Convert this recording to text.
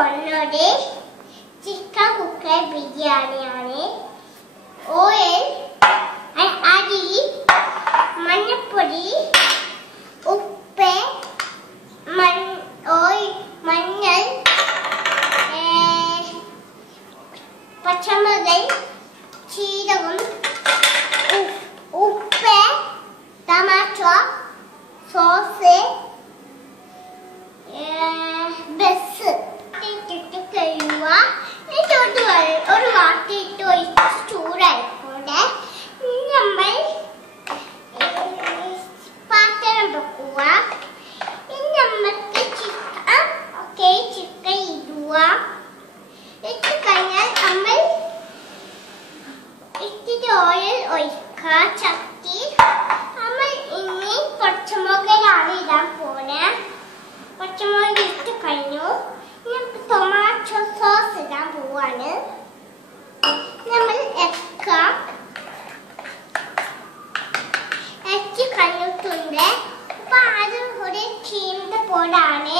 പോകുന്നത് chicken cooker ബിരിയാണിയാണ്. Oil, അരി, മഞ്ഞപ്പൊടി, ഉപ്പ്, മഞ്ഞൾ, പച്ചമുളക്, ജീരകം, ഉപ്പ്, ടൊമാറ്റോ സോസ്, ബസ് ഇട്ടിട്ട് കഴിയുക. ഒരു വാട്ടിട്ട് ഒഴിച്ച് ചൂടായിക്കൊണ്ട് നമ്മൾ പാത്രം വെക്കുക. നമുക്ക് ചിക്കൻ ഇടുക. ഇട്ട് കഴിഞ്ഞാൽ നമ്മൾ ഇത്തിരി ഓയിൽ ഒഴിക്കുക. ചട്ടി നമ്മൾ ഇനി പച്ചമുളകാണ് ഇടാൻ പോണേ. പച്ചമുളക് ഇട്ട് കഴിഞ്ഞു. നമുക്ക് ടൊമാറ്റോ സോസ് ഇടാൻ പോവാണ്. നമ്മൾ ഇറച്ചി കഴിഞ്ഞിട്ടുണ്ട്. അപ്പൊ അത് ഒരു ചീമിന്റെ പോടാണ്.